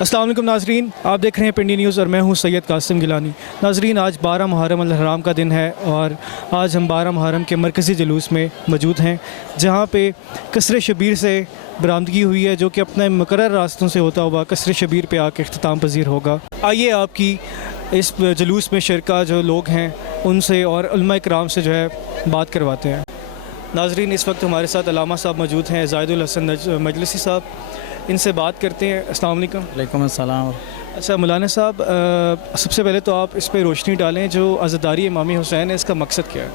अस्सलाम वालेकुम नाजरीन, आप देख रहे हैं पिंडी न्यूज़ और मैं हूं सैयद कासिम गिलानी। नाजरीन, आज 12 मुहर्रम अल हराम का दिन है और आज हम 12 मुहर्रम के मरकज़ी जुलूस में मौजूद हैं, जहां पे कसर शबीर से बरामदगी हुई है, जो कि अपने मुकर्रर रास्तों से होता हुआ कसर शबीर पे आके अख्ताम पज़ीर होगा। आइए आपकी इस जुलूस में शिरका जो लोग हैं उनसे और उलमा इकराम से जो है बात करवाते हैं। नाजरीन, इस वक्त हमारे साथ अलामा साहब मौजूद हैं, ज़ाहिदुल हसन मजलिसी साहब, इनसे बात करते हैं। अस्सलाम वालेकुम। वालेकुम अस्सलाम। अच्छा मौलाना साहब, सबसे पहले तो आप इस पे रोशनी डालें, जो अज़ादारी इमाम हुसैन है इसका मकसद क्या है?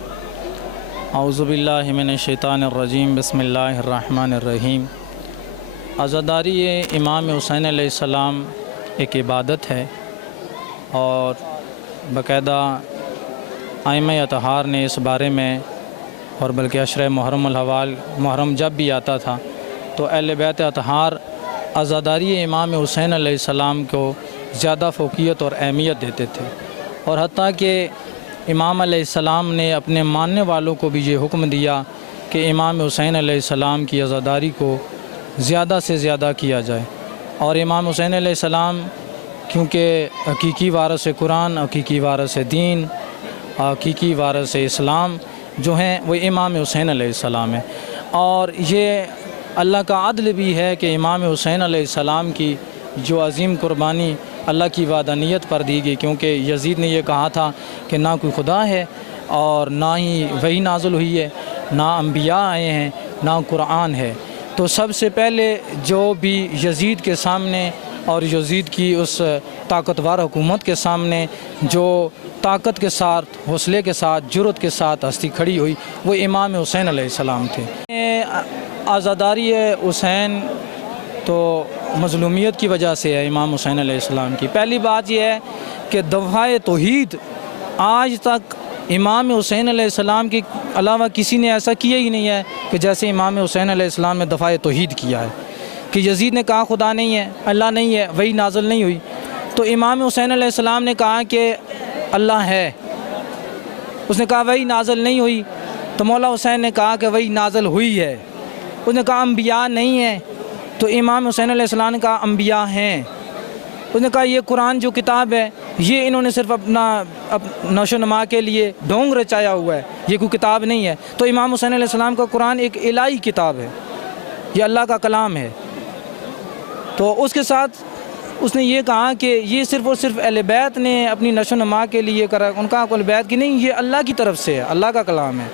औज़ु बिल्लाहि मिनश शैतानिर रजीम, बिस्मिल्लाहिर रहमानिर रहीम। अज़ादारी इमाम हुसैन अलैहिस्सलाम एक इबादत है और बाकायदा आइम्मा अतहार ने इस बारे में, और बल्कि अशर मुहर्रम अल हवाल मुहर्रम जब भी आता था तो अहले बैत अतहार अज़ादारी इमाम हुसैन अलैहिस्सलाम को ज़्यादा फ़ोक़ियत और अहमियत देते थे, और हत्ता कि इमाम अलैहिस्सलाम ने अपने मानने वालों को भी ये हुक्म दिया कि इमाम हुसैन अलैहिस्सलाम की अज़ादारी को ज़्यादा से ज़्यादा किया जाए। और इमाम हुसैन अलैहिस्सलाम क्योंकि हकीकी वारिस कुरान, हकीकी वारिस दीन, हकीकी वारिस इस्लाम जो हैं वो इमाम हुसैन अलैहिस्सलाम है। और ये अल्लाह का अदल भी है कि इमाम हुसैन अलैहिस्सलाम की जो अज़ीम कुर्बानी अल्लाह की वादानियत पर दी गई, क्योंकि यजीद ने यह कहा था कि ना कोई खुदा है और ना ही वही नाज़िल हुई है, ना अम्बिया आए हैं, ना कुरान है। तो सबसे पहले जो भी यजीद के सामने और यजीद की उस ताकतवर हुकूमत के सामने जो ताकत के साथ, हौसले के साथ, जुर्रत के साथ हस्ती खड़ी हुई, वो इमाम हुसैन अलैहिस्सलाम थे। आज़ादारी हुसैन तो मज़लूमियत की वजह से है इमाम हुसैन अलैहिस्सलाम की। पहली बात यह है कि दफ़ाए तौहीद आज तक इमाम हुसैन अलैहिस्सलाम के अलावा किसी ने ऐसा किया ही नहीं है कि जैसे इमाम हुसैन अलैहिस्सलाम ने दफ़ाए तौहीद किया है। कि यजीद ने कहा खुदा नहीं है, अल्लाह नहीं है, वही नाज़िल नहीं हुई, तो इमाम हुसैन अलैहिस्सलाम ने कहा कि अल्लाह है, उसने कहा वही नाज़िल नहीं हुई, तो मौला हुसैन ने कहा कि वही नाज़िल हुई है। उसने कहा अम्बिया नहीं है, तो इमाम हुसैन अलैहिस्सलाम ने कहा अम्बिया हैं। उसने कहा ये कुरान जो किताब है ये इन्होंने सिर्फ अपना नशो नमा के लिए ढोंग रचाया हुआ है, ये कोई किताब नहीं है। तो इमाम हुसैन अलैहिस्सलाम का कुरान एक इलाही किताब है, ये अल्लाह का कलाम है। तो उसके साथ उसने ये कहा कि ये सिर्फ़ और सिर्फ अहले बैत ने अपनी नशो नमा के लिए करा, उनका अहले बैत की नहीं, ये अल्लाह की तरफ से है, अल्लाह का कलाम है।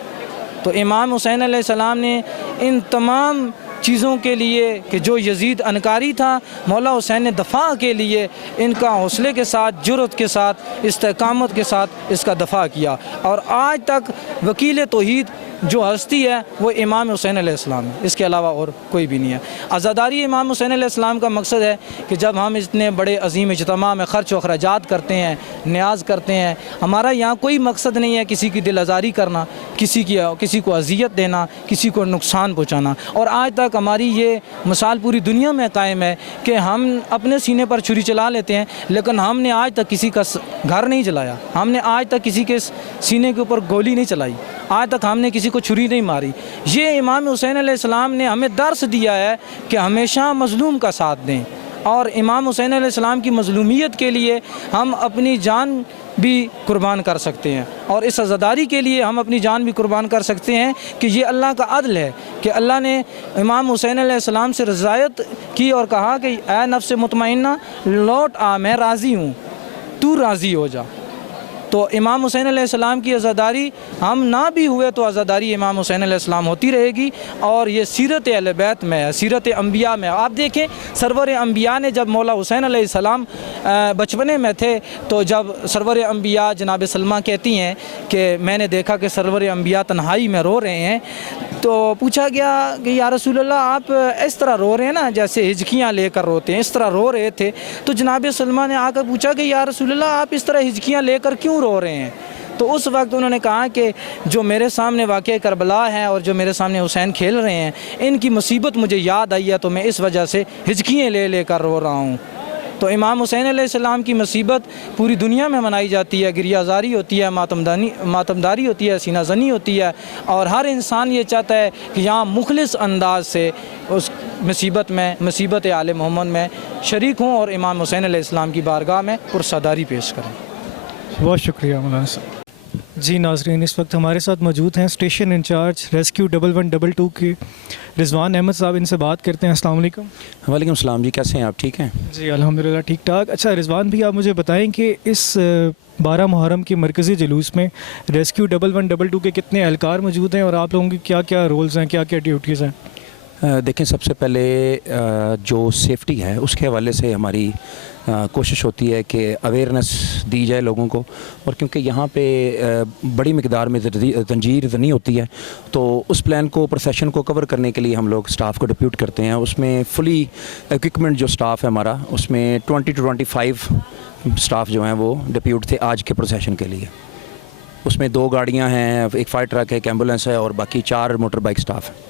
तो इमाम हुसैन अलैहिस्सलाम ने इन तमाम चीज़ों के लिए कि जो यजीद अनकारी था, मौला हुसैन ने दफ़ा के लिए इनका हौसले के साथ, जुर्रत के साथ, इस्तेकामत के साथ इसका दफ़ा किया। और आज तक वकील तौहीद जो हस्ती है वो इमाम हुसैन अलैहिस्सलाम है, इसके अलावा और कोई भी नहीं है। आज़ादारी इमाम हुसैन अलैहिस्सलाम का मकसद है कि जब हम इतने बड़े अजीम इज्तिमा में ख़र्च व अखराजात करते हैं, न्याज करते हैं, हमारा यहाँ कोई मकसद नहीं है किसी की दिल आज़ारी करना, किसी को अजियत देना, किसी को नुकसान पहुँचाना। और आज तक हमारी ये मिसाल पूरी दुनिया में कायम है कि हम अपने सीने पर छुरी चला लेते हैं, लेकिन हमने आज तक किसी का घर नहीं जलाया, हमने आज तक किसी के सीने के ऊपर गोली नहीं चलाई, आज तक हमने किसी को छुरी नहीं मारी। ये इमाम हुसैन अलैहिस्सलाम ने हमें दर्स दिया है कि हमेशा मज़लूम का साथ दें, और इमाम हुसैन अलैहिस्सलाम की मज़लूमियत के लिए हम अपनी जान भी कुर्बान कर सकते हैं, और इस अज़ादारी के लिए हम अपनी जान भी कुर्बान कर सकते हैं कि ये अल्लाह का अदल है कि अल्लाह ने इमाम हुसैन अलैहिस्सलाम से रज़ायत की और कहा कि ऐ नफ्स मुतमइन्ना लौट आ, मैं राज़ी हूँ, तू राज़ी हो जा। तो इमाम हुसैन अलैहिस्सलाम की अज़ादारी हम ना भी हुए तो अज़ादारी इमाम हुसैन अलैहिस्सलाम होती रहेगी, और ये सीरत अहले बैत में है, सीरत अम्बिया में। आप देखें सरवर अम्बिया ने जब मौला हुसैन अलैहिस्सलाम बचपने में थे, तो जब सरवर अम्बिया जनाब सलमा कहती हैं कि मैंने देखा कि सरवर अम्बिया तन्हाई में रो रहे हैं, तो पूछा गया कि या रसूल अल्लाह आप इस तरह रो रहे हैं ना, जैसे हिजकियाँ लेकर रोते हैं, इस तरह रो रहे थे। तो जनाब सलमा ने आकर पूछा कि या रसूल अल्लाह आप इस तरह हिजकियाँ लेकर क्यों रो रहे हैं? तो उस वक्त उन्होंने कहा कि जो मेरे सामने वाक़या करबला है और जो मेरे सामने हुसैन खेल रहे हैं, इनकी मुसीबत मुझे याद आई है, तो मैं इस वजह से हिजकियाँ ले लेकर रो रहा हूँ। तो इमाम हुसैन अलैहिस्सलाम की मुसीबत पूरी दुनिया में मनाई जाती है, गिरियाजारी होती है, मातमदारी होती है, सीना ज़नी होती है, और हर इंसान ये चाहता है कि यहाँ मुखलिस अंदाज से उस मुसीबत आले मोहम्मद में शरीक हों और इमाम हुसैन अलैहिस्सलाम की बारगाह में पुरसादारी पेश करें। बहुत शुक्रिया मौलाना साहब। जी नाज़रीन, इस वक्त हमारे साथ मौजूद हैं स्टेशन इंचार्ज रेस्क्यू 1122 के रिजवान अहमद साहब। इनसे बात करते हैं। अस्सलाम वालेकुम। वालेकुम सलाम जी, कैसे हैं आप? ठीक हैं जी अल्हम्दुलिल्लाह ठीक ठाक। अच्छा रिजवान भी, आप मुझे बताएं कि इस 12 मुहर्रम के मरकज़ी जुलूस में रेस्क्यू 1122 के कितने एहलकार मौजूद हैं और आप लोगों के क्या क्या रोल्स हैं, क्या क्या ड्यूटीज़ हैं? देखें, सबसे पहले जो सेफ्टी है उसके हवाले से हमारी कोशिश होती है कि अवेयरनेस दी जाए लोगों को, और क्योंकि यहाँ पे बड़ी मिकदार में तंजीर ज़नी होती है, तो उस प्लान को, प्रोसेशन को कवर करने के लिए हम लोग स्टाफ को डिप्यूट करते हैं। उसमें फुली इक्विपमेंट जो स्टाफ है हमारा, उसमें 20 to 25 स्टाफ जो हैं वो डिप्यूट थे आज के प्रोसेशन के लिए। उसमें 2 गाड़ियाँ हैं, एक फायर ट्रक है, एक एम्बुलेंस है, और बाकी 4 मोटर बाइक स्टाफ है।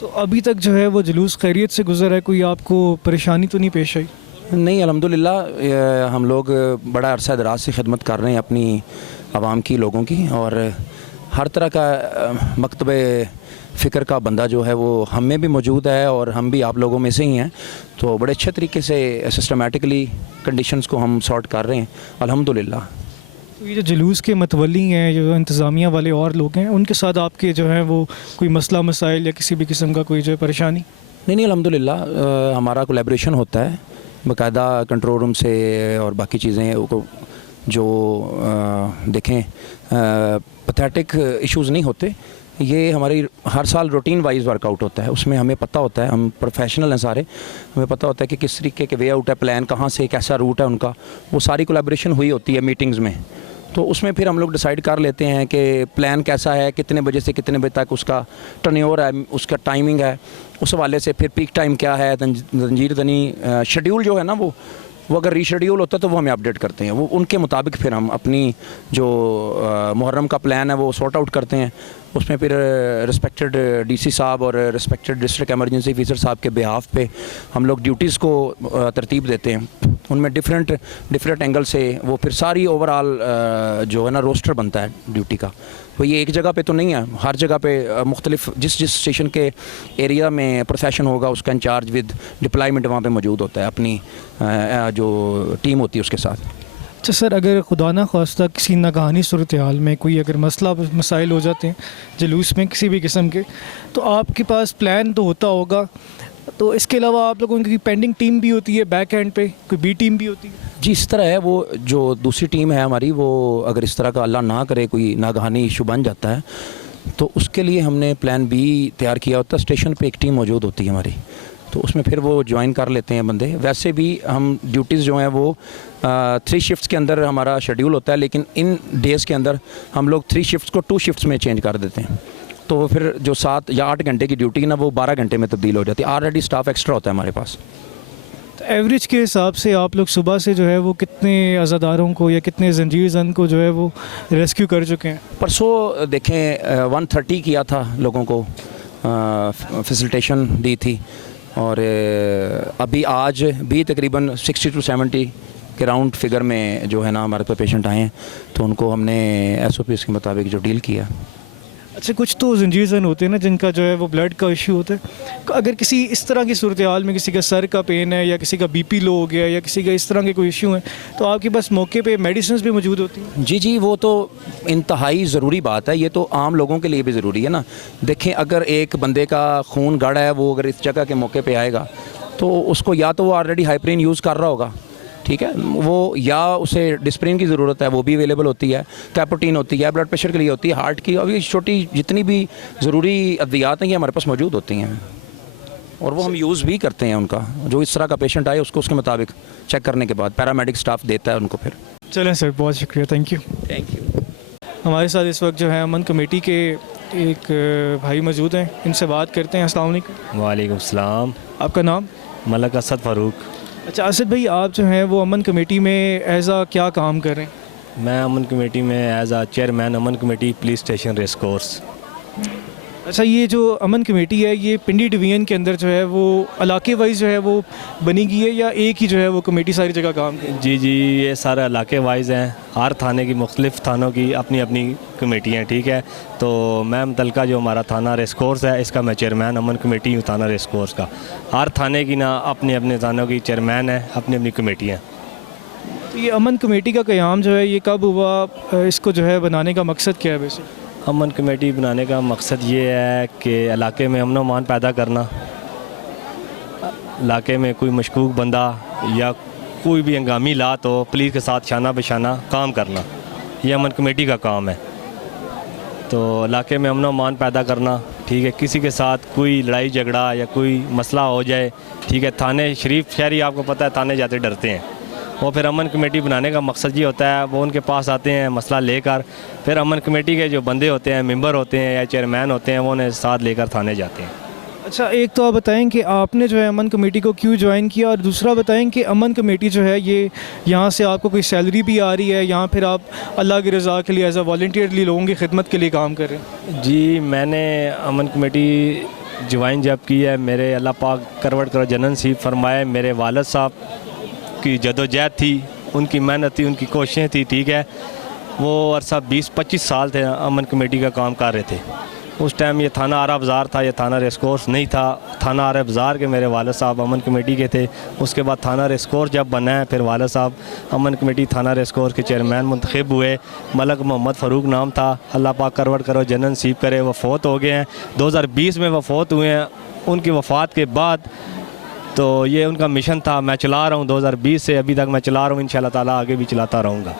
तो अभी तक जो है वो जुलूस खैरियत से गुजर है, कोई आपको परेशानी तो नहीं पेश आई? नहीं, अल्हम्दुलिल्लाह हम लोग बड़ा अरसा दराज से खिदमत कर रहे हैं अपनी आवाम की, लोगों की, और हर तरह का मकतब फ़िक्र का बंदा जो है वो हम में भी मौजूद है और हम भी आप लोगों में से ही हैं। तो बड़े अच्छे तरीके से सिस्टमेटिकली कंडीशंस को हम सॉर्ट कर रहे हैं अल्हम्दुलिल्लाह। तो ये जो जुलूस के मतवली हैं, जो इंतज़ामिया वाले और लोग हैं, उनके साथ आपके जो है वो कोई मसला मसाइल या किसी भी किस्म का कोई जो है परेशानी? नहीं, अल्हम्दुलिल्लाह हमारा कोलैबोरेशन होता है बाकायदा कंट्रोल रूम से, और बाकी चीज़ें को जो देखें पैथेटिक इश्यूज़ नहीं होते। ये हमारी हर साल रूटीन वाइज वर्कआउट होता है, उसमें हमें पता होता है, हम प्रोफेशनल हैं सारे, हमें पता होता है कि किस तरीके के वे आउट है, प्लान कहाँ से, कैसा रूट है उनका, वो सारी कोलैबोरेशन हुई होती है मीटिंग्स में। तो उसमें फिर हम लोग डिसाइड कर लेते हैं कि प्लान कैसा है, कितने बजे से कितने बजे तक उसका टर्नओवर है, उसका टाइमिंग है, उस हवाले से फिर पीक टाइम क्या है, तंजीर ज़नी शेड्यूल जो है ना वो अगर रीशेड्यूल होता है तो वो हमें अपडेट करते हैं। वो उनके मुताबिक फिर हम अपनी जो मुहर्रम का प्लान है वो सॉर्ट आउट करते हैं। उसमें फिर रिस्पेक्टेड डीसी साहब और रिस्पेक्टेड डिस्ट्रिक्ट एमरजेंसी ऑफिसर साहब के बिहाफ पे हम लोग ड्यूटीज़ को तरतीब देते हैं। उनमें डिफरेंट एंगल से वो फिर सारी ओवरऑल जो है ना रोस्टर बनता है ड्यूटी का। तो ये एक जगह पे तो नहीं है, हर जगह पे मुख्तलिफ जिस स्टेशन के एरिया में प्रोसेशन होगा उसका इंचार्ज विद डिप्लॉयमेंट वहाँ पे मौजूद होता है, अपनी जो टीम होती है उसके साथ। अच्छा सर, अगर खुदा ना खास्ता किसी नागहानी सूरत हाल में कोई अगर मसला मसाइल हो जाते हैं जुलूस में किसी भी किस्म के, तो आपके पास प्लान तो होता होगा, तो इसके अलावा आप लोगों की पेंडिंग टीम भी होती है बैक एंड पे, कोई बी टीम भी होती है? जी इस तरह है, वो जो दूसरी टीम है हमारी, वो अगर इस तरह का अल्लाह ना करे कोई नागहानी इशू बन जाता है तो उसके लिए हमने प्लान बी तैयार किया होता है। स्टेशन पे एक टीम मौजूद होती है हमारी, तो उसमें फिर वो ज्वाइन कर लेते हैं बंदे। वैसे भी हम ड्यूटीज़ जो हैं वो 3 शिफ्ट्स के अंदर हमारा शेड्यूल होता है, लेकिन इन डेज़ के अंदर हम लोग 3 शिफ्ट्स को 2 शिफ्ट्स में चेंज कर देते हैं। तो वो फिर जो 7 या 8 घंटे की ड्यूटी ना वो 12 घंटे में तब्दील हो जाती है। ऑलरेडी स्टाफ एक्स्ट्रा होता है हमारे पास। तो एवरेज के हिसाब से आप लोग सुबह से जो है वो कितने अज़ादारों को या कितने जंजीर जन को जो है वो रेस्क्यू कर चुके हैं? परसों देखें 130 किया था लोगों को, फैसिलिटेशन दी थी, और अभी आज भी तकरीबन 60 to 70 के राउंड फिगर में जो है ना हमारे पास पेशेंट आए हैं, तो उनको हमने SOPs के मुताबिक जो डील किया। अच्छा, कुछ तो जंजीर जन होते हैं ना जिनका जो है वो ब्लड का इशू होता है। अगर किसी इस तरह की सूरत हाल में किसी का सर का पेन है या किसी का BP लो हो गया या किसी का इस तरह के कोई इशू है, तो आपके पास मौके पे मेडिसिन भी मौजूद होती हैं? जी, वो तो इंतहाई ज़रूरी बात है, ये तो आम लोगों के लिए भी ज़रूरी है ना। देखें, अगर एक बंदे का खून गाढ़ा है, वो अगर इस जगह के मौके पे आएगा तो उसको या तो वो ऑलरेडी हाइपरीन यूज़ कर रहा होगा, ठीक है, वो या उसे डिस्प्रिन की ज़रूरत है, वो भी अवेलेबल होती है, कैपोटीन होती है, ब्लड प्रेशर के लिए होती है, हार्ट की, अभी छोटी जितनी भी ज़रूरी अद्वियात हैं ये हमारे पास मौजूद होती हैं, और वो हम यूज़ भी करते हैं उनका। जो इस तरह का पेशेंट आए उसको उसके मुताबिक चेक करने के बाद पैरामेडिक स्टाफ देता है उनको। फिर चलें सर, बहुत शुक्रिया, थैंक यू। हमारे साथ इस वक्त जो है अमन कमेटी के एक भाई मौजूद हैं, इनसे बात करते हैं। अस्सलाम वालेकुम। वालेकुम सलाम। आपका नाम? मलक असद फ़ारूक। अच्छा असद भाई, आप जो हैं वो अमन कमेटी में एज आ क्या काम कर रहे हैं? मैं अमन कमेटी में as a chairman Aman committee police station race course. अच्छा, ये जो अमन कमेटी है ये पिंडी डिवीज़न के अंदर जो है वो इलाके वाइज जो है वो बनी गई है या एक ही जो है वो कमेटी सारी जगह काम करे? जी जी, ये सारे इलाके वाइज हैं। हर थाने की मुख्तलिफ थानों की अपनी अपनी कमेटियाँ, ठीक है। तो मैं मुतलका जो हमारा थाना रेस कोर्स है इसका मैं चेयरमैन अमन कमेटी हूँ, थाना रेस कोर्स का। हर थाने की ना अपने अपने थानों की चेयरमैन है, अपनी अपनी कमेटियाँ। तो ये अमन कमेटी का क़याम जो है ये कब हुआ, इसको जो है बनाने का मकसद क्या है वैसे? अमन कमेटी बनाने का मकसद ये है कि इलाके में अमन अमान पैदा करना, इलाके में कोई मशकूक बंदा या कोई भी हंगामी लात हो पुलिस के साथ शाना बशाना काम करना, ये अमन कमेटी का काम है। तो इलाके में अमन अमान पैदा करना, ठीक है। किसी के साथ कोई लड़ाई झगड़ा या कोई मसला हो जाए, ठीक है, थाने शरीफ शहरी आपको पता है थाने जाते डरते हैं। वो फिर अमन कमेटी बनाने का मकसद ये होता है, वो उनके पास आते हैं मसला लेकर, फिर अमन कमेटी के जो बंदे होते हैं, मेंबर होते हैं या चेयरमैन होते हैं, वो उन्हें साथ लेकर थाने जाते हैं। अच्छा, एक तो आप बताएं कि आपने जो है अमन कमेटी को क्यों ज्वाइन किया, और दूसरा बताएं कि अमन कमेटी जो है ये यहाँ से आपको कोई सैलरी भी आ रही है या फिर आप अल्लाह की रज़ा के लिए एज अ वॉल्टियरली लोगों की खिदमत के लिए काम कर रहे हैं? जी, मैंने अमन कमेटी ज्वाइन जब की है, मेरे अल्लाह पाक करवट करो जन्नत नसीब फरमाए, मेरे वालिद साहब की जदोजहद थी, उनकी मेहनत थी, उनकी कोशिशें थी, ठीक है। वो अरसा 20-25 साल थे अमन कमेटी का काम कर रहे थे। उस टाइम ये थाना आरा बाज़ार था, ये थाना रेस कोर्स नहीं था। थाना आरा बाज़ार के मेरे वालिद साहब अमन कमेटी के थे। उसके बाद थाना रेस कोर्स जब बना है, फिर वालिद साहब अमन कमेटी थाना रेस कोर्स के चेयरमैन मुंतखब हुए। मलक मोहम्मद फ़ारूक नाम था, अल्लाह पाक करवट करो जन्नत नसीब करे, वो फ़ौत हो गए हैं। 2020 में वो फ़ौत हुए हैं। उनकी वफ़ात के बाद तो ये उनका मिशन था, मैं चला रहा हूँ 2020 से अभी तक मैं चला रहा हूँ, इंशाल्लाह ताला आगे भी चलाता रहूँगा।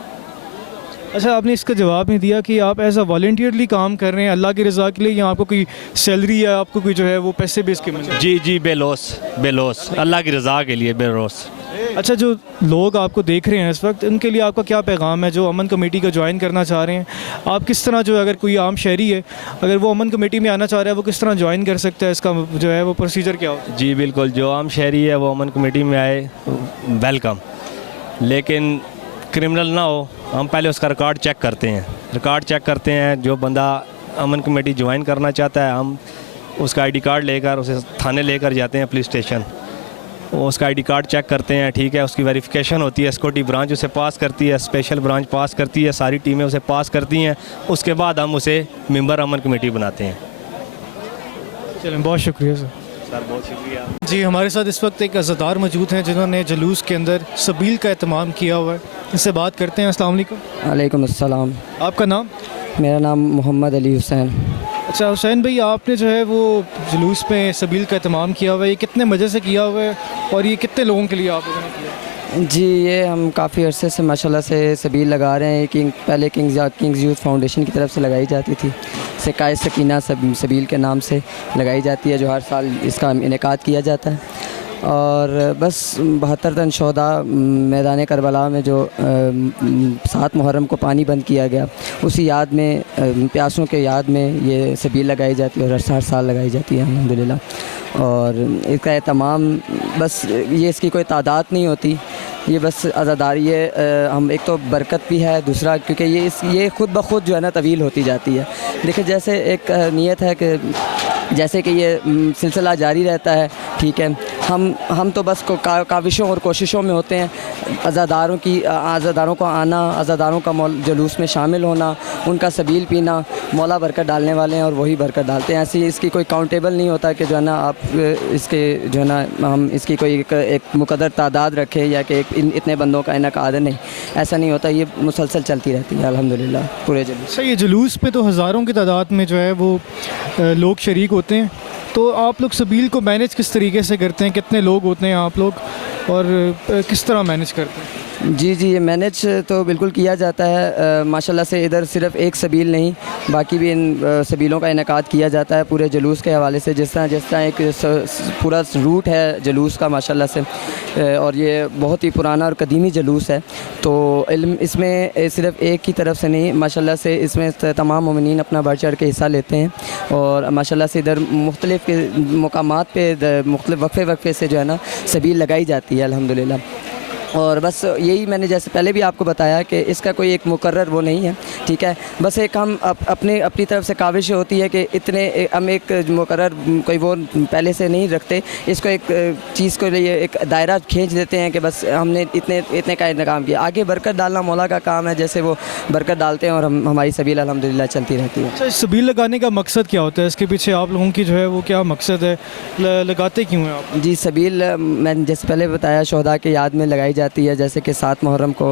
अच्छा, आपने इसका जवाब नहीं दिया कि आप एज अ वॉल्टियरली काम कर रहे हैं अल्लाह की रज़ा के लिए, या आपको कोई सैलरी या आपको कोई जो है वो पैसे बेस के मिल? जी जी, बेलोस अल्लाह की रज़ा के लिए बेलोस। अच्छा, जो लोग आपको देख रहे हैं इस वक्त, उनके लिए आपका क्या पैगाम है जो अमन कमेटी का ज्वाइन करना चाह रहे हैं? आप किस तरह जो है, अगर कोई आम शहरी है अगर वो अमन कमेटी में आना चाह रहा है, वो किस तरह ज्वाइन कर सकता है? इसका जो है वो प्रोसीजर क्या होता है? जी बिल्कुल, जो आम शहरी है वो अमन कमेटी में आए, वेलकम। लेकिन क्रिमिनल ना हो, हम पहले उसका रिकॉर्ड चेक करते हैं। रिकॉर्ड चेक करते हैं, जो बंदा अमन कमेटी ज्वाइन करना चाहता है, हम उसका आईडी कार्ड लेकर उसे थाने लेकर जाते हैं, पुलिस स्टेशन। उसका आईडी कार्ड चेक करते हैं, ठीक है। उसकी वेरिफिकेशन होती है, सिक्योरिटी ब्रांच उसे पास करती है, स्पेशल ब्रांच पास करती है, सारी टीमें उसे पास करती हैं। उसके बाद हम उसे मेंबर अमन कमेटी बनाते हैं। चलें, बहुत शुक्रिया सर। बहुत शुक्रिया। जी, हमारे साथ इस वक्त एक अज़ादार मौजूद हैं जिन्होंने जुलूस के अंदर सबील का एहतमाम किया हुआ है। इनसे बात करते हैं। अस्सलाम वालेकुम। वालेकुम अस्सलाम। आपका नाम? मेरा नाम मोहम्मद अली हुसैन। अच्छा हुसैन भाई, आपने जो है वो जुलूस में सबील का एहतमाम किया हुआ है, ये कितने मज़े से किया हुआ है और ये कितने लोगों के लिए आप लोगों ने किया? जी, ये हम काफ़ी अरसे से माशाल्लाह से सबील लगा रहे हैं। पहले किंग्स यूथ फाउंडेशन की तरफ से लगाई जाती थी, सिकाए सकीना सबील के नाम से लगाई जाती है, जो हर साल इसका इनेकाद किया जाता है। और बस 72 तन शोहदा मैदान करबला में जो 7 मुहर्रम को पानी बंद किया गया, उसी याद में, प्यासों के याद में ये सबील लगाई जाती है और हर साल लगाई जाती है अल्हम्दुलिल्लाह। और इसका एहतमाम बस ये इसकी कोई तादाद नहीं होती, ये बस आज़ादारी है। हम एक तो बरकत भी है, दूसरा क्योंकि ये ख़ुद ब खुद जो है ना तवील होती जाती है। देखिए, जैसे एक नीयत है कि जैसे कि ये सिलसिला जारी रहता है, ठीक है। हम तो बस काविशों और कोशिशों में होते हैं, आज़ादारों को आना, आज़ादारों का जुलूस में शामिल होना, उनका सबील पीना। मौला बरकत डालने वाले हैं और वही बरकत डालते हैं। ऐसी इसकी कोई काउंटेबल नहीं होता कि जो है ना आप इसके जो है ना हम इसकी कोई एक मुकद्दर तादाद रखें या कि इतने बंदों का इनकाद नहीं, ऐसा नहीं होता। ये मुसलसल चलती रहती है अल्हम्दुलिल्लाह पूरे जुलूस। सर, ये जुलूस पे तो हज़ारों की तादाद में जो है वो लोग शरीक होते हैं, तो आप लोग सबील को मैनेज किस तरीके से करते हैं? कितने लोग होते हैं आप लोग और किस तरह मैनेज करते हैं? जी, ये मैनेज तो बिल्कुल किया जाता है माशाल्लाह से। इधर सिर्फ एक सबील नहीं, बाकी भी इन सबीलों का इनेकाद किया जाता है पूरे जुलूस के हवाले से। जिस तरह एक पूरा रूट है जुलूस का माशाल्लाह से, और ये बहुत ही पुराना और कदीमी जुलूस है। तो इसमें सिर्फ एक की तरफ से नहीं, माशाल्लाह से इसमें तमाम मोमिनीन अपना बढ़ चढ़ के हिस्सा लेते हैं। और माशाल्लाह से इधर मुख्तलिफ़ मकामात पे मुख्तलिफ़ वक्फ़े से जो है ना सबील लगाई जाती है अल्हम्दुलिल्लाह। और बस यही मैंने जैसे पहले भी आपको बताया कि इसका कोई एक मुकर्रर वो नहीं है, ठीक है। बस एक हम अपनी तरफ से काविश होती है कि हम एक मुकर्रर कोई वो पहले से नहीं रखते, इसको एक चीज़ को लिए एक दायरा खींच देते हैं कि बस हमने इतने का काम किया। आगे बरकत डालना मौला का काम है, जैसे वो बरकत डालते हैं और हमारी सबील अल्हम्दुलिल्लाह चलती रहती है। अच्छा, सबील लगाने का मकसद क्या होता है? इसके पीछे आप लोगों की जो है वो क्या मकसद है, लगाते क्यों हैं आप? जी, सबील मैंने जैसे पहले बताया शहदा की याद में लगाई जाती है। जैसे कि 7 मुहर्रम को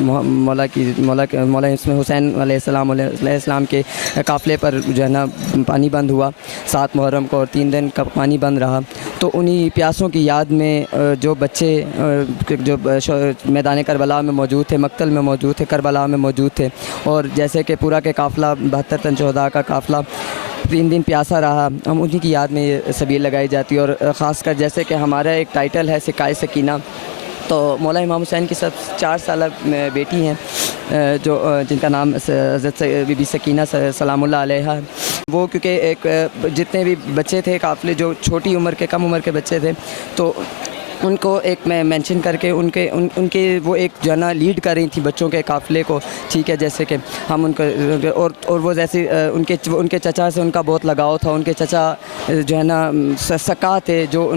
मौला इसमें हुसैन अलैहिस्सलाम के काफ़िले पर जो है ना पानी बंद हुआ 7 मुहर्रम को, और 3 दिन का पानी बंद रहा। तो उन्हीं प्यासों की याद में जो बच्चे जो मैदान करबला में मौजूद थे, मक्तल में मौजूद थे, करबला में मौजूद थे, और जैसे कि पूरा के काफ़िला 72 तन शहदा का काफ़िला 3 दिन प्यासा रहा, हम उन्हीं की याद में ये सबील लगाई जाती है। और ख़ासकर जैसे कि हमारा एक टाइटल है सिकाए सकीना, तो मौला इमाम हुसैन की सब 4 साल बेटी हैं जो जिनका नाम हज़रत बीबी सकीना सलामुल्लाह अलैहा। वो क्योंकि एक जितने भी बच्चे थे काफ़िले जो छोटी उम्र के कम उम्र के बच्चे थे, तो उनको एक मैं मेंशन करके उनके वो एक जो है ना लीड कर रही थी बच्चों के काफ़िले को, ठीक है। जैसे कि हम उनको और वो जैसे उनके चचा से उनका बहुत लगाव था। उनके चचा जो है ना सका थे जो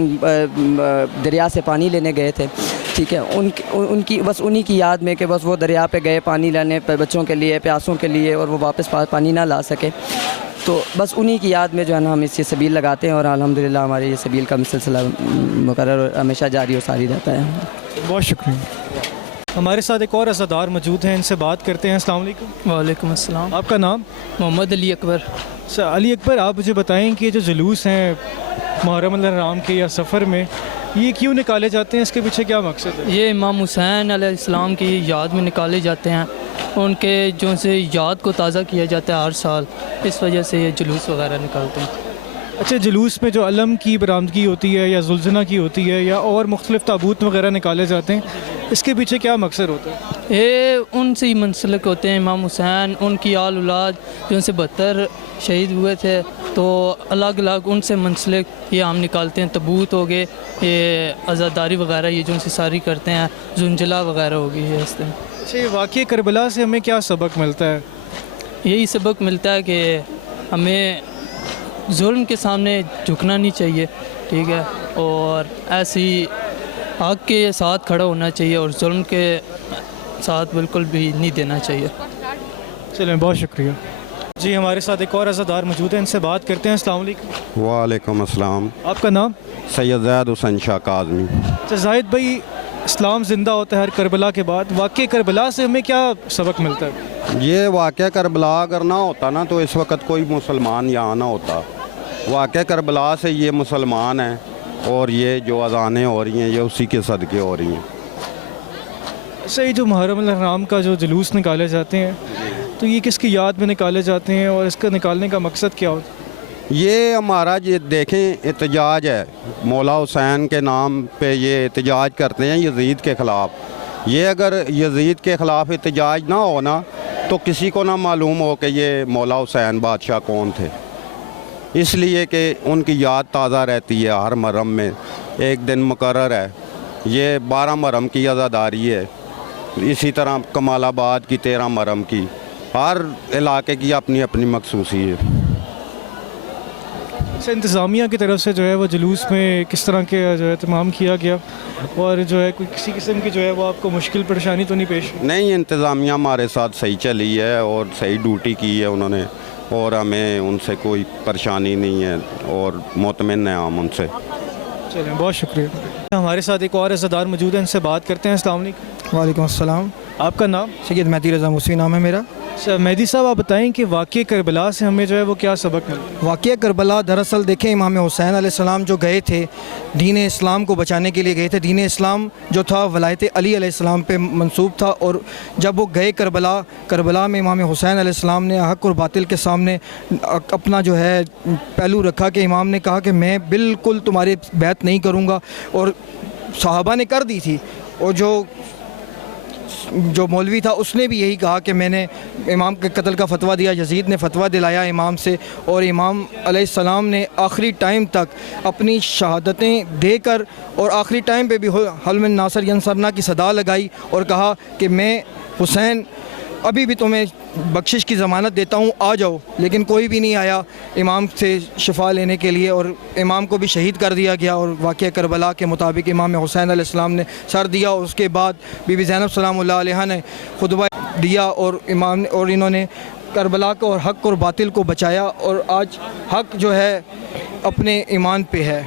दरिया से पानी लेने गए थे, ठीक है। उनकी बस उन्हीं की याद में कि बस वो दरिया पे गए पानी लेने पे बच्चों के लिए, प्यासों के लिए, और वो वापस पानी ना ला सके, तो बस उन्हीं की याद में जो है ना हम इससे सबील लगाते हैं। और अल्हम्दुलिल्लाह हमारे ये सबील का सिलसिला मुकर्रर हमेशा जारी और सारी रहता है। बहुत शुक्रिया। हमारे साथ एक और अज़ादार मौजूद हैं, इनसे बात करते हैं। अस्सलाम वालेकुम। वालेकुम अस्सलाम। आपका नाम? मोहम्मद अली अकबर। अच्छा, अली अकबर, आप मुझे बताएं कि ये जो जुलूस हैं मुहर्रम अल हराम के या सफ़र में, ये क्यों निकाले जाते हैं? इसके पीछे क्या मकसद है? ये इमाम हुसैन अलैहिस्सलाम की याद में निकाले जाते हैं, उनके जो से याद को ताज़ा किया जाता है हर साल, इस वजह से ये जुलूस वगैरह निकालते हैं। अच्छा, जुलूस में जो अलम की बरामदगी होती है या जुल्जना की होती है या और मुख्तलिफ ताबूत वगैरह निकाले जाते हैं, इसके पीछे क्या मकसद होता है? ये उनसे ही मुंसलिक होते हैं इमाम हुसैन, उनकी आल औलाद जो उनसे 72 शहीद हुए थे, तो अलग अलग उनसे मुंसलिक ये हम निकालते हैं। तबूत हो गए, ये आज़ादारी वगैरह ये जो उनसे सारी करते हैं, जुंजला वगैरह हो गई है इस तरह। अच्छा, ये वाक़या करबला से हमें क्या सबक मिलता है? यही सबक मिलता है कि हमें जुल्म के सामने झुकना नहीं चाहिए, ठीक है, और ऐसी हक़ के साथ खड़ा होना चाहिए और जुल्म के साथ बिल्कुल भी नहीं देना चाहिए। चलें, बहुत शुक्रिया जी। हमारे साथ एक और अज़ादार मौजूद हैं, इनसे बात करते हैं। अस्सलाम वालेकुम। वालेकुम अस्सलाम। आपका नाम? सैयद ज़ैद हुसैन शाह काज़मी। अच्छा जाहिद भाई, इस्लाम ज़िंदा होता है हर करबला के बाद, वाक़या करबला से हमें क्या सबक मिलता है? ये वाक़या करबला अगर ना होता ना तो इस वक्त कोई मुसलमान यहाँ ना होता। वाक़या करबला से ये मुसलमान हैं, और ये जो अज़ानें हो रही हैं ये उसी के सदक़े हो रही हैं। अच्छा, ये जो मुहर्रम अल हराम का जो जुलूस निकाले जाते हैं, तो ये किसकी याद में निकाले जाते हैं और इसका निकालने का मकसद क्या होता है? ये हमारा ये देखें एहतजाज है, मौला हुसैन के नाम पे ये एहतजाज करते हैं यज़ीद के ख़िलाफ़। ये अगर यज़ीद के ख़िलाफ़ एहतजाज ना हो ना तो किसी को ना मालूम हो कि ये मौला हुसैन बादशाह कौन थे, इसलिए कि उनकी याद ताज़ा रहती है। हर मुहर्रम में एक दिन मुकर्रर है, ये 12 मुहर्रम की आज़ादारी है, इसी तरह कमालाबाद की 13 मुहर्रम की, हर इलाके की अपनी अपनी मखसूसी है। अच्छा, इंतज़ामिया की तरफ से जो है वो जुलूस में किस तरह के जो है तमाम किया गया, और जो है कोई किसी किस्म की जो है वो आपको मुश्किल परेशानी तो नहीं पेश? नहीं, इंतज़ामिया हमारे साथ सही चली है और सही ड्यूटी की है उन्होंने, और हमें उनसे कोई परेशानी नहीं है और मुतमिन है हम उनसे। चलें, बहुत शुक्रिया। हमारे साथ एक और अज़ादार मौजूद है, इनसे बात करते हैं। अस्सलाम वालेकुम। वालेकुम अस्सलाम। आपका नाम? सैयद मेहदी रज़ा मुसी नाम है मेरा। अच्छा मेहदी साहब, आप बताएं कि वाक़या करबला से हमें जो है वो क्या सबक मिलता है? वाक़या करबला दरअसल देखें, इमाम हुसैन अलैहिस्सलाम जो गए थे दीन इस्लाम को बचाने के लिए गए थे। दीन इस्लाम जो था वलायत अली अलैहिस्सलाम पे मंसूब था, और जब वो गए करबला में इमाम हुसैन अलैहिस्सलाम ने हक़ और बातिल के सामने अपना जो है पहलू रखा कि इमाम ने कहा कि मैं बिल्कुल तुम्हारी बैत नहीं करूँगा, और सहाबा ने कर दी थी। और जो जो मौलवी था उसने भी यही कहा कि मैंने इमाम के कत्ल का फतवा दिया। यजीद ने फतवा दिलाया इमाम से और इमाम अलैहिस्सलाम ने आखिरी टाइम तक अपनी शहादतें देकर और आखिरी टाइम पे भी हल मिन नासर यंसरना की सदा लगाई और कहा कि मैं हुसैन अभी भी तुम्हें बख्शिश की ज़मानत देता हूँ, आ जाओ। लेकिन कोई भी नहीं आया इमाम से शिफा लेने के लिए और इमाम को भी शहीद कर दिया गया। और वाक़या करबला के मुताबिक इमाम हुसैन अलैहिस्सलाम ने सर दिया और उसके बाद बीबी ज़ैनब सलामुल्लाह अलैहा ने खुतबा दिया और इमाम ने और इन्होंने करबला को और हक़ और बातिल को बचाया और आज हक़ जो है अपने ईमान पे है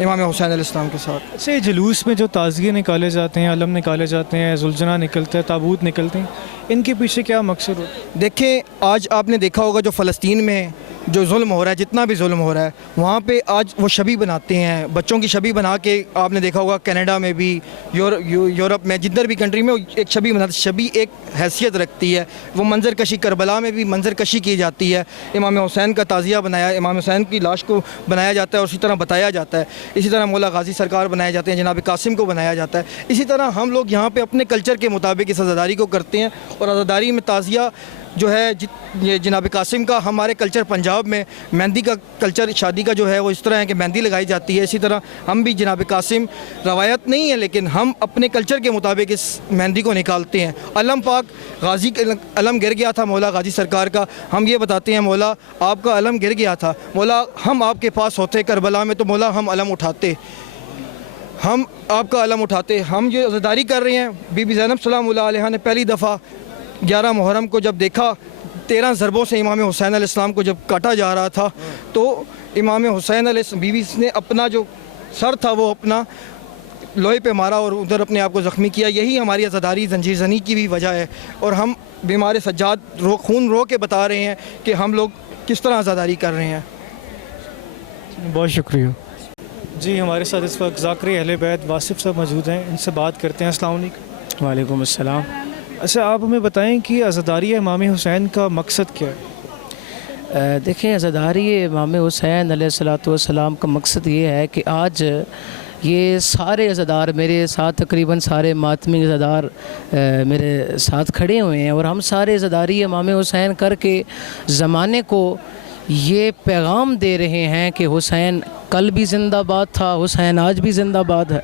इमाम हुसैन अलैहिस्सलाम के साथ। अच्छा, जुलूस में जो ताज़िए निकाले जाते हैं, अलम निकाले जाते हैं, जुलजना निकलता है, ताबूत निकलते हैं, इनके पीछे क्या मकसद होता है? देखें, आज आपने देखा होगा जो फ़लस्तीन में जो जुल्म हो रहा है, जितना भी जुल्म हो रहा है, वहाँ पे आज वो शबी बनाते हैं, बच्चों की शबी बना के। आपने देखा होगा कनाडा में भी, यूरोप में, जिधर भी कंट्री में एक शबी बनाते। शबी एक हैसियत रखती है। वो मंजर कशी, करबला में भी मंजर कशी की जाती है। इमाम हुसैन का ताज़िया बनाया, इमाम हुसैन की लाश को बनाया जाता है और उसी तरह बताया जाता है। इसी तरह मौला गाजी सरकार बनाए जाते हैं, जनाब कासिम को बनाया जाता है। इसी तरह हम लोग यहाँ पर अपने कल्चर के मुताबिक इस आज़ादारी को करते हैं। और आज़ादारी में ताज़िया जो है ये जनाब कासिम का, हमारे कल्चर पंजाब में मेहंदी का कल्चर, शादी का जो है वो इस तरह है कि मेहंदी लगाई जाती है। इसी तरह हम भी जनाब कासिम रवायत नहीं है लेकिन हम अपने कल्चर के मुताबिक इस मेहंदी को निकालते हैं। अलम पाक गाजी अलम गिर गया था मौला गाजी सरकार का, हम ये बताते हैं मौला आपका अलम गिर गया था, मौला हम आपके पास होते करबला में तो मौला हम अलम उठाते, हम आपका अलम उठाते। हम जो आज़ादारी कर रहे हैं, बीबी ज़ैनब सलामुल्लाह अलैहा ने पहली दफ़ा 11 मुहर्रम को जब देखा 13 ज़रबों से इमाम हुसैन अलैहिस्सलाम को जब काटा जा रहा था, तो इमाम हुसैन अलैहिस्सलाम बीवी ने अपना जो सर था वो अपना लोहे पे मारा और उधर अपने आप को ज़ख्मी किया। यही हमारी आज़ादारी जंजीर ज़नी की भी वजह है। और हम बीमार सज्जाद खून रो के बता रहे हैं कि हम लोग किस तरह आज़ादारी कर रहे हैं। बहुत शुक्रिया जी। हमारे साथ इस वक्त ज़ाकिर अहले बैत वासिफ़ साहब मौजूद हैं, इनसे बात करते हैं। अस्सलाम वालेकुम। वालेकुम अस्सलाम। अच्छा, आप हमें बताएं कि आज़ादारी इमाम हुसैन का मकसद क्या है? देखें, आज़ादारी इमाम हुसैन अलैहिस्सलाम का मकसद ये है कि आज ये सारे अज़ादार मेरे साथ, तकरीबन सारे मातमी अज़ादार मेरे साथ खड़े हुए हैं और हम सारे अज़ादारी इमाम हुसैन करके ज़माने को ये पैगाम दे रहे हैं कि हुसैन कल भी ज़िंदाबाद था, हुसैन आज भी ज़िंदाबाद है,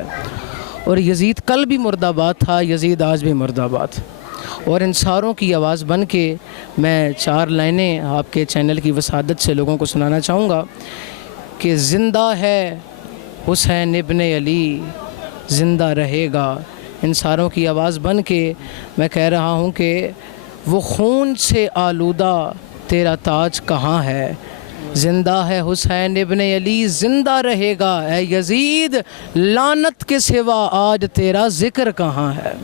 और यजीद कल भी मुर्दाबाद था, यजीद आज भी मुर्दाबाद। और इन सारों की आवाज़ बन के मैं 4 लाइनें आपके चैनल की वसादत से लोगों को सुनाना चाहूँगा कि ज़िंदा है हुसैन इब्ने अली, ज़िंदा रहेगा। इन सारों की आवाज़ बन के मैं कह रहा हूँ कि वो खून से आलूदा तेरा ताज कहाँ है, ज़िंदा है हुसैन इब्ने अली, ज़िंदा रहेगा ऐ यजीद, लानत के सिवा आज तेरा ज़िक्र कहाँ है।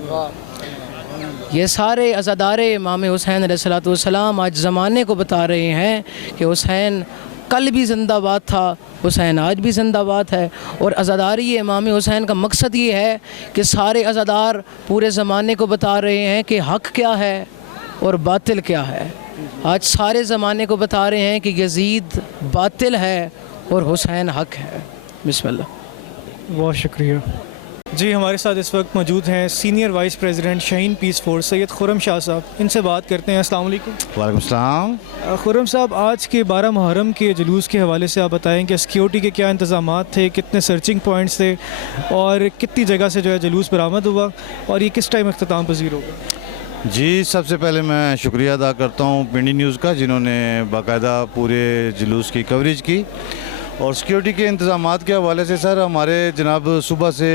ये सारे अज़ादारे इमाम हुसैन अलैहिस्सलाम आज ज़माने को बता रहे हैं कि हुसैन कल भी ज़िंदाबाद था, हुसैन आज भी ज़िंदाबाद है। और अज़ादारी इमाम हुसैन का मकसद ये है कि सारे अज़ादार पूरे ज़माने को बता रहे हैं कि हक़ क्या है और बातिल क्या है। आज सारे ज़माने को बता रहे हैं कि यजीद बातिल है और हुसैन हक़ है। बिस्मिल्लाह। बहुत शुक्रिया जी। हमारे साथ इस वक्त मौजूद हैं senior vice president Shaheen peace force Syed Khurram Shah साहब, इनसे बात करते हैं। अस्सलाम वालेकुम। वालेकुम सलाम। खुर्रम साहब, आज के 12 मुहर्रम के जुलूस के हवाले से आप बताएं कि सिक्योरिटी के क्या इंतज़ामात थे, कितने सर्चिंग पॉइंट्स थे और कितनी जगह से जो है जुलूस बरामद हुआ और ये किस टाइम अख्ताम पज़ीर होगा? जी, सबसे पहले मैं शुक्रिया अदा करता हूँ पिंडी न्यूज़ का, जिन्होंने बाकायदा पूरे जुलूस की कवरेज की। और सिक्योरिटी के इंतज़ामात के हवाले से सर, हमारे जनाब सुबह से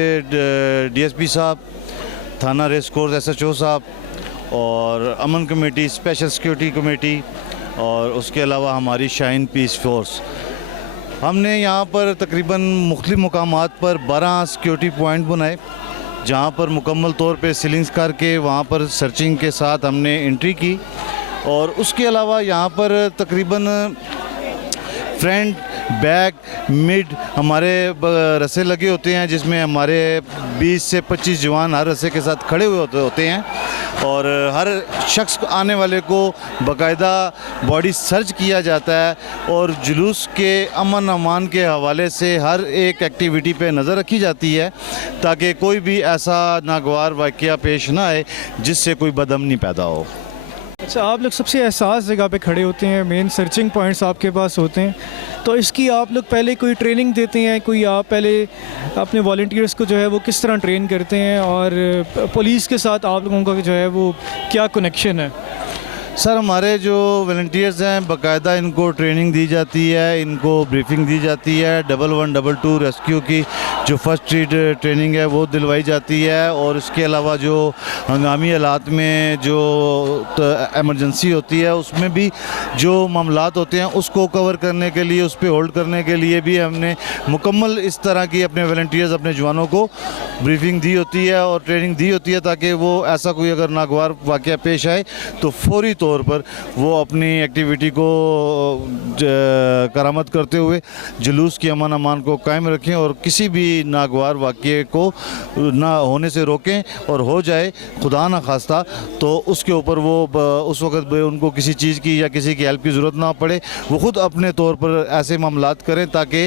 DSP साहब, थाना रेस कोर्स SHO साहब और अमन कमेटी, स्पेशल सिक्योरिटी कमेटी और उसके अलावा हमारी शाहीन पीस फोर्स, हमने यहाँ पर तकरीबन मुख्तलिफ़ मुकामात पर 12 सिक्योरिटी पॉइंट बनाए, जहाँ पर मुकम्मल तौर पे सीलिंग्स करके वहाँ पर सर्चिंग के साथ हमने एंट्री की। और उसके अलावा यहाँ पर तकरीबन फ्रंट, बैक, मिड हमारे रस्से लगे होते हैं, जिसमें हमारे 20 से 25 जवान हर रस्से के साथ खड़े हुए होते हैं। और हर शख्स आने वाले को बाकायदा बॉडी सर्च किया जाता है और जुलूस के अमन अमान के हवाले से हर एक एक्टिविटी पे नज़र रखी जाती है ताकि कोई भी ऐसा नागवार वाक़या पेश ना आए जिससे कोई बदअमनी पैदा हो। अच्छा, आप लोग सबसे एहसास जगह पे खड़े होते हैं, मेन सर्चिंग पॉइंट्स आपके पास होते हैं, तो इसकी आप लोग पहले कोई ट्रेनिंग देते हैं, कोई आप पहले अपने वॉलंटियर्स को जो है वो किस तरह ट्रेन करते हैं और पुलिस के साथ आप लोगों का जो है वो क्या कनेक्शन है? सर, हमारे जो वॉलंटियर्स हैं बाकायदा इनको ट्रेनिंग दी जाती है, इनको ब्रीफिंग दी जाती है, 112 रेस्क्यू की जो फर्स्ट एड ट्रेनिंग है वो दिलवाई जाती है और इसके अलावा जो हंगामी हालात में जो एमरजेंसी होती है उसमें भी जो मामलात होते हैं उसको कवर करने के लिए, उस पर होल्ड करने के लिए भी हमने मुकम्मल इस तरह की अपने वॉलंटियर्स अपने जवानों को ब्रीफिंग दी होती है और ट्रेनिंग दी होती है ताकि वो ऐसा कोई अगर नागवार वाक़या पेश आए तो फौरी तौर पर वो अपनी एक्टिविटी को करामत करते हुए जुलूस की अमन अमान को कायम रखें और किसी भी नागवार वाक़ये को ना होने से रोकें और हो जाए खुदा ना खास्ता तो उसके ऊपर वो उस वक़्त उनको किसी चीज़ की या किसी की हेल्प की ज़रूरत ना पड़े, वो ख़ुद अपने तौर पर ऐसे मामलात करें ताकि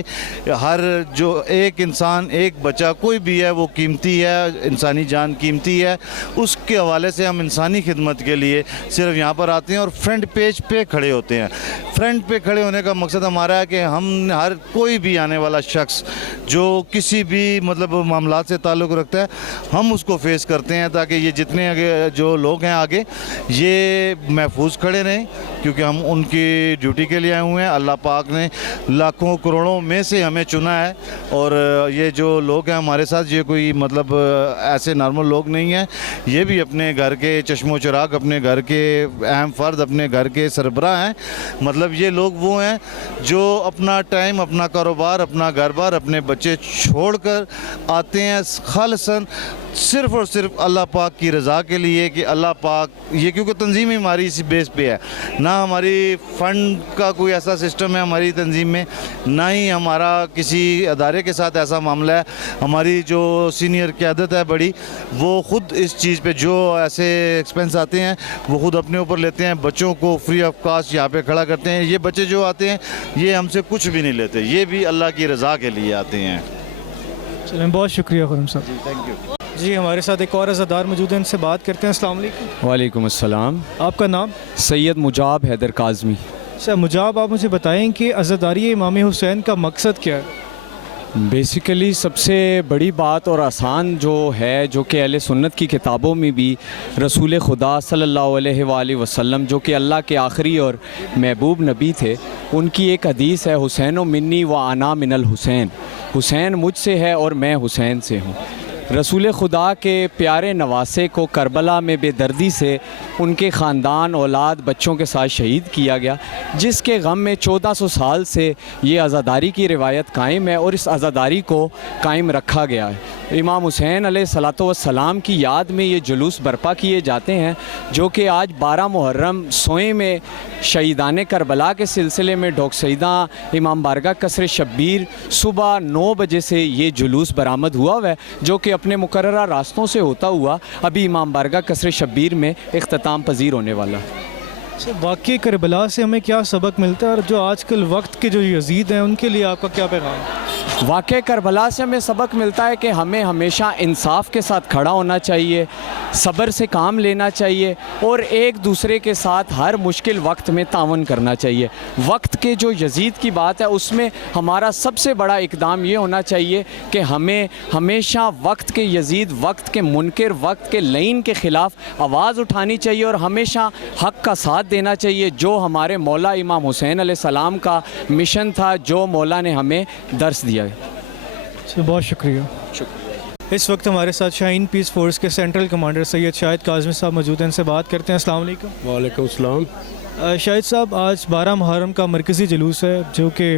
हर जो एक इंसान, एक बच्चा कोई भी है वो कीमती है, इंसानी जान कीमती है। उसके हवाले से हम इंसानी खिदमत के लिए सिर्फ यहाँ पर आते हैं और फ्रंट पेज पे खड़े होते हैं। फ्रंट पे खड़े होने का मकसद हमारा है कि हम हर कोई भी आने वाला शख्स जो किसी भी मतलब मामलात से ताल्लुक़ रखता है हम उसको फेस करते हैं ताकि ये जितने आगे जो लोग हैं आगे ये महफूज खड़े रहें क्योंकि हम उनकी ड्यूटी के लिए आए हुए हैं। अल्लाह पाक ने लाखों करोड़ों में से हमें चुना है और ये जो लोग हैं हमारे साथ ये कोई मतलब ऐसे नॉर्मल लोग नहीं हैं, ये भी अपने घर के चश्मो चिराग, अपने घर के अहम फ़र्द, अपने घर के सरबराह हैं। मतलब ये लोग वो हैं जो अपना टाइम, अपना कारोबार, अपना घर बार, अपने बच्चे छोड़कर आते हैं खालिसन सिर्फ़ और सिर्फ अल्लाह पाक की रज़ा के लिए कि अल्लाह पाक ये क्योंकि तंजीम ही हमारी इसी बेस पे है, ना हमारी फ़ंड का कोई ऐसा सिस्टम है हमारी तंजीम में, ना ही हमारा किसी अदारे के साथ ऐसा मामला है। हमारी जो सीनियर क़यादत है बड़ी, वो ख़ुद इस चीज़ पे जो ऐसे एक्सपेंस आते हैं वो ख़ुद अपने ऊपर लेते हैं, बच्चों को फ्री ऑफ कास्ट यहाँ पे खड़ा करते हैं। ये बच्चे जो आते हैं ये हमसे कुछ भी नहीं लेते, ये भी अल्लाह की रज़ा के लिए आते हैं। चलें, बहुत शुक्रिया खुरम साहब। जी, थैंक यू। जी, हमारे साथ एक और अज़ादार मौजूद हैं, इनसे बात करते हैं। अस्सलाम वालेकुम। वालेकुम अस्सलाम। आपका नाम? सैयद मुजाब हैदर काज़मी। अच्छा मुजाब, आप मुझे बताएं कि अज़ादारी इमाम हुसैन का मकसद क्या है? बेसिकली सबसे बड़ी बात और आसान जो है, जो कि अहले सुन्नत की किताबों में भी रसूल खुदा सल्लल्लाहु अलैहि वसल्लम जो कि अल्लाह के आखिरी और महबूब नबी थे, उनकी एक हदीस है, हुसैन मिन्नी व आना मिनल हुसैन, हुसैन मुझसे है और मैं हुसैन से हूँ। रसूल खुदा के प्यारे नवासे को करबला में बेदर्दी से उनके ख़ानदान, औलाद, बच्चों के साथ शहीद किया गया, जिसके गम में 1400 साल से ये आज़ादारी की रिवायत कायम है और इस आज़ादारी को कायम रखा गया है। इमाम हुसैन अलैहिस्सलातु वस्सलाम की याद में ये जुलूस बर्पा किए जाते हैं जो कि आज 12 मुहर्रम सोए में शहीदान करबला के सिलसिले में ढोकसईदा इमाम बारगाह कसर शब्बीर सुबह 9 बजे से ये जुलूस बरामद हुआ है जो कि अपने मुकर्ररा रास्तों से होता हुआ अभी इमाम बारगाह कसर शब्बीर में इख्तिताम पजीर होने वाला है। वाक़ई करबला से हमें क्या सबक मिलता है और जो आजकल वक्त के जो यजीद हैं उनके लिए आपका क्या पैगाम है? वाक़ई करबला से हमें सबक मिलता है कि हमें हमेशा इंसाफ के साथ खड़ा होना चाहिए, सब्र से काम लेना चाहिए और एक दूसरे के साथ हर मुश्किल वक्त में तावन करना चाहिए। वक्त के जो यजीद की बात है उसमें हमारा सबसे बड़ा इकदाम ये होना चाहिए कि हमें हमेशा वक्त के यजीद, वक्त के मुनकर, वक्त के लईन के ख़िलाफ़ आवाज़ उठानी चाहिए और हमेशा हक़ का साथ देना चाहिए, जो हमारे मौला इमाम हुसैन अलैहिस्सलाम का मिशन था, जो मौला ने हमें दर्स दिया है। बहुत शुक्रिया। इस वक्त हमारे साथ शाहीन पीस फोर्स के सेंट्रल कमांडर सैयद शाहिद काज़मी साहब मौजूद हैं, इनसे बात करते हैं। अस्सलाम वालेकुम। वालेकुम अस्सलाम। शाहिद साहब, आज 12 मुहर्रम का मरकज़ी जुलूस है जो कि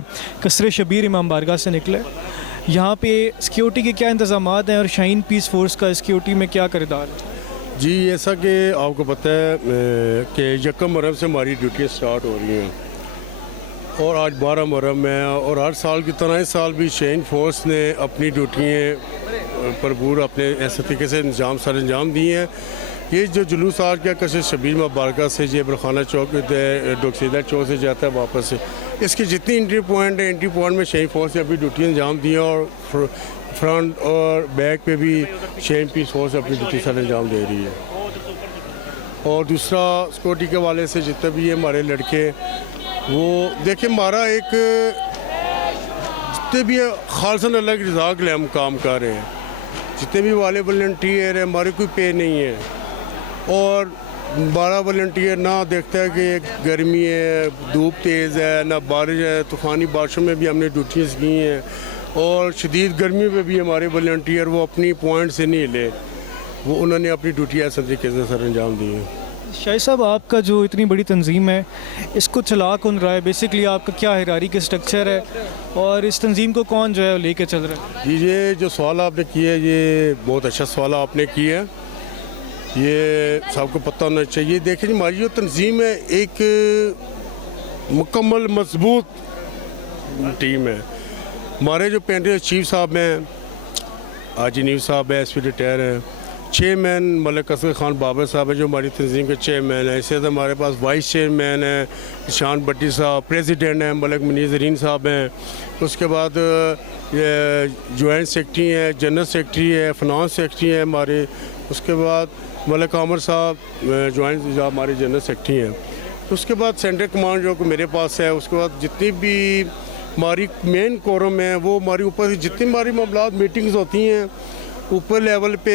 कसर शबीर इमाम बारगाह से निकले। यहाँ पे सिक्योरिटी के क्या इंतज़ामात हैं और शाहीन पीस फोर्स का सिक्योरिटी में क्या किरदार है? जी, ऐसा कि आपको पता है कि 1 मुहर्रम से हमारी ड्यूटी स्टार्ट हो रही हैं और आज 12 मुहर्रम है और हर साल की तरह इस साल भी शाहीन फोर्स ने अपनी ड्यूटियाँ भरपूर अपने ऐसे तरीके से निज़ाम सर अंजाम दिए हैं। ये जो जुलूस आज क्या कसर शबीर मुबारक से ये बरखाना चौक डोकसीदा चौक से जाता है वापस से, इसके जितनी एंट्री पॉइंट है, एंट्री पॉइंट में शहीद फोर्स ने अभी ड्यूटी अंजाम दी है और फ्रंट और बैक पे भी शहीद पीस फोर्स अपनी ड्यूटी सर अंजाम दे रही है। और दूसरा सिक्योरिटी के वाले से जितने भी हमारे लड़के वो देखिए हमारा एक जितने भी खालसन अल्लाह की रज़ा के लिए हम काम कर रहे हैं, जितने भी वाले वॉलंटियर हैं हमारे कोई पे नहीं है और 12 वॉलंटियर ना देखता है कि गर्मी है, धूप तेज़ है, ना बारिश है, तूफ़ानी बारिशों में भी हमने ड्यूटीज़ की हैं और शदीद गर्मी में भी हमारे वॉलंटियर वो अपनी पॉइंट से नहीं हिले, वो उन्होंने अपनी ड्यूटी ऐसे तरीके से सर अंजाम दी है। शाहिद साहब, आपका जो इतनी बड़ी तंजीम है इसको चला कौन रहा है? बेसिकली आपका क्या हिरारी के स्ट्रक्चर है और इस तंजीम को कौन जो है लेके चल रहा है? जी, ये जो सवाल आपने किया है ये बहुत अच्छा सवाल आपने किया है, ये सबको पता होना चाहिए। देखिए जी, हमारी जो तंजीम है एक मुकम्मल मजबूत टीम है। हमारे जो पेंटर चीफ साहब हैं, आजी नीव साहब है, एसपी रिटायर हैं, चेयरमैन मलिक असगर खान बाबर साहब है जो हमारी तंजीम के चेयरमैन है। इससे हमारे पास वाइस चेयरमैन है निशान भट्टी साहब, प्रेसिडेंट हैं मलिक मुनीर ज़रीन साहब हैं, उसके बाद जॉइंट सेक्रेटरी हैं, जनरल सेक्रेटरी है, फिनांस सेक्रेटरी है हमारे, उसके बाद मलिक आमर साहब जॉइंट हमारे जनरल सेक्रेटरी हैं। उसके बाद सेंट्रल कमांड जो मेरे पास है, उसके बाद जितनी भी हमारी मेन कोरम है वो हमारी ऊपर से जितनी हमारी मामलात मीटिंग्स होती हैं ऊपर लेवल पे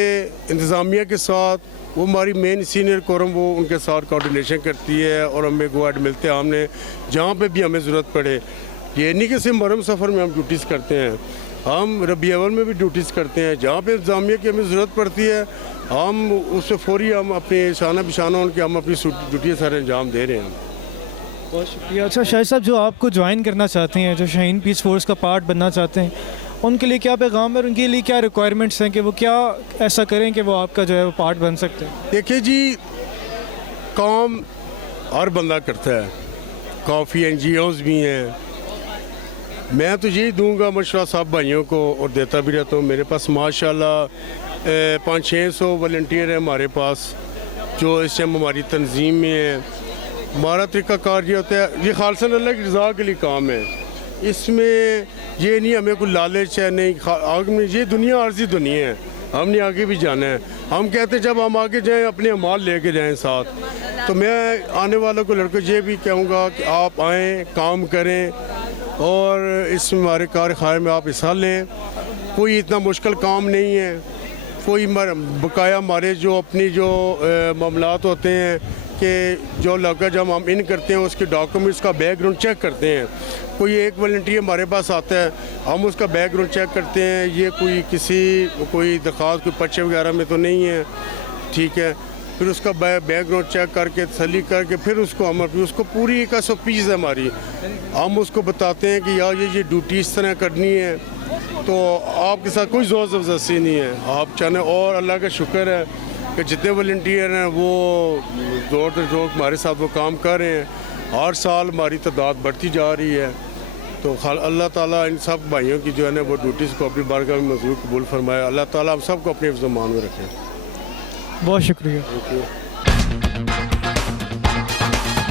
इंतज़ामिया के साथ, वो हमारी मेन सीनियर कोरम वो उनके साथ कोऑर्डिनेशन करती है और हमें गोआड मिलते हैं हमने जहाँ पे भी हमें ज़रूरत पड़े। ये नहीं कि सिर्फ मुहर्रम सफ़र में हम ड्यूटीज़ करते हैं, हम रबी अव्वल में भी ड्यूटीज़ करते हैं। जहाँ पे इंतज़ामिया की हमें ज़रूरत पड़ती है हम उससे फ़ौरी हम अपने शाना बिशाना उनके हम अपनी ड्यूटी सारे अंजाम दे रहे हैं। बहुत शुक्रिया। अच्छा शाहिद साहब, जो आपको ज्वाइन करना चाहते हैं, जो शाहीन पीस फोर्स का पार्ट बनना चाहते हैं, उनके लिए क्या पैगाम है और उनके लिए क्या रिक्वायरमेंट्स हैं कि वो क्या ऐसा करें कि वो आपका जो है वो पार्ट बन सकते हैं? देखिए जी, काम हर बंदा करता है, काफ़ी NGOs भी हैं। मैं तो यही दूंगा मशवरा साहब भाइयों को और देता भी रहता हूँ। मेरे पास माशाल्लाह 500-600 वॉलंटियर हैं हमारे पास जो इस टाइम हमारी तंजीम में है। हमारा तरीक़ाकार ये होता है, ये खालसन अल्लाह की रज़ा के लिए काम है, इसमें ये नहीं हमें कोई लालच है, नहीं आगे में ये दुनिया आर्जी दुनिया है, हमने आगे भी जाना है। हम कहते हैं जब हम आगे जाएं अपने अमाल लेके जाएं साथ। तो मैं आने वालों को लड़कों ये भी कहूँगा कि आप आएँ, काम करें और इस हमारे कारखाने में आप हिस्सा लें। कोई इतना मुश्किल काम नहीं है, कोई बकाया हमारे जो अपनी जो मामलात होते हैं कि जो लड़का जब हम इन करते हैं उसके डॉक्यूमेंट्स का बैकग्राउंड चेक करते हैं। कोई एक वॉलंटियर हमारे पास आता है, हम उसका बैकग्राउंड चेक करते हैं, ये कोई दरख्वास्त कोई पर्चे वगैरह में तो नहीं है, ठीक है। फिर उसका बैकग्राउंड चेक करके तसल्ली करके फिर उसको पूरी 120 है हमारी, हम उसको बताते हैं कि यार ये ड्यूटी इस तरह करनी है, तो आपके साथ कोई ज़ोर ज़बरदस्ती नहीं है, आप चाहें। और अल्लाह का शुक्र है कि जितने वॉलंटियर हैं वो जोर हमारे साथ वो काम कर रहे हैं, हर साल हमारी तादाद बढ़ती जा रही है। तो अल्लाह ताला इन सब भाइयों की जो है ना वो ड्यूटीज़ को अपनी बारगाह में मंजूर कबूल फरमाए। अल्लाह ताला हम सबको अपने ज़मान में रखें। बहुत शुक्रिया। Thank you.